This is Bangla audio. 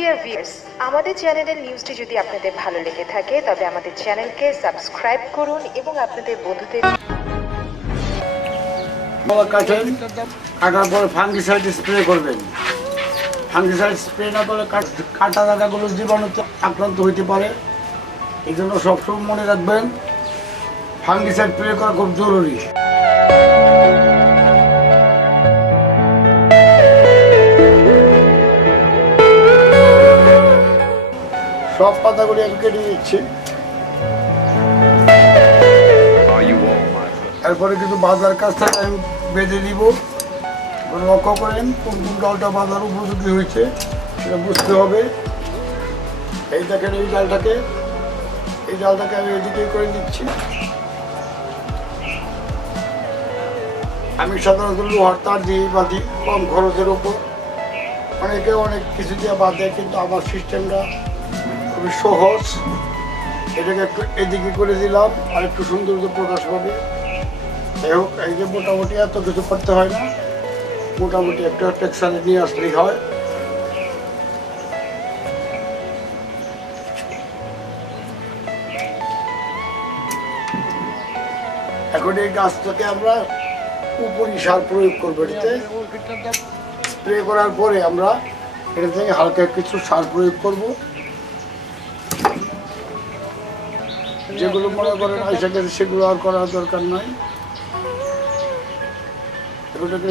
ডিয়ার ভিউয়ার্স আমাদের চ্যানেলের নিউজটি যদি আপনাদের ভালো লেগে থাকে, তবে আমাদের চ্যানেলকে সাবস্ক্রাইব করুন এবং আপনাদের বন্ধুদের কাটেন কাটার পরে ফাঙ্গিসাইড স্প্রে করবেন। ফাঙ্গিসাইড স্প্রে না করলে কাট- জায়গাগুলো জীবাণুতে আক্রান্ত হইতে পারে। এই জন্য সবসময় মনে রাখবেন ফাঙ্গিসাইড স্প্রে করা খুব জরুরি। সব পাতাগুলি আমি কেটে দিচ্ছি? এরপরে কিছু বাজার কাছ থেকে আমি বেঁধে দিব লক্ষ্য করেন কোন কোন ডালটা বাজার উপযোগী হয়েছে সেটা বুঝতে হবে। এই দেখেন এই ডালটাকে এই ডালটাকে আমি এদিকে করে দিচ্ছি। আমি সাধারণত লোহার তার দিয়ে বাঁধি কম খরচের ওপর অনেকে অনেক কিছু দিয়ে বাঁধে কিন্তু আমার সিস্টেমটা খুবই সহজ। এটাকে একটু এদিকে করে দিলাম, আর একটু সৌন্দর্য প্রকাশ পাবে। যাই হোক, এই যে মোটামুটি এত কিছু করতে হয় না। মোটামুটি একটা টেক্সারে নিয়ে আসলেই হয়। এখন এই গাছটাকে আমরা উপরি সার প্রয়োগ করব এটাতে। স্প্রে করার পরে আমরা এটা থেকে হালকা কিছু সার প্রয়োগ করব। যেগুলো মনে করেন আইসা গেছে সেগুলো আর করার দরকার নাই। এগুলোকে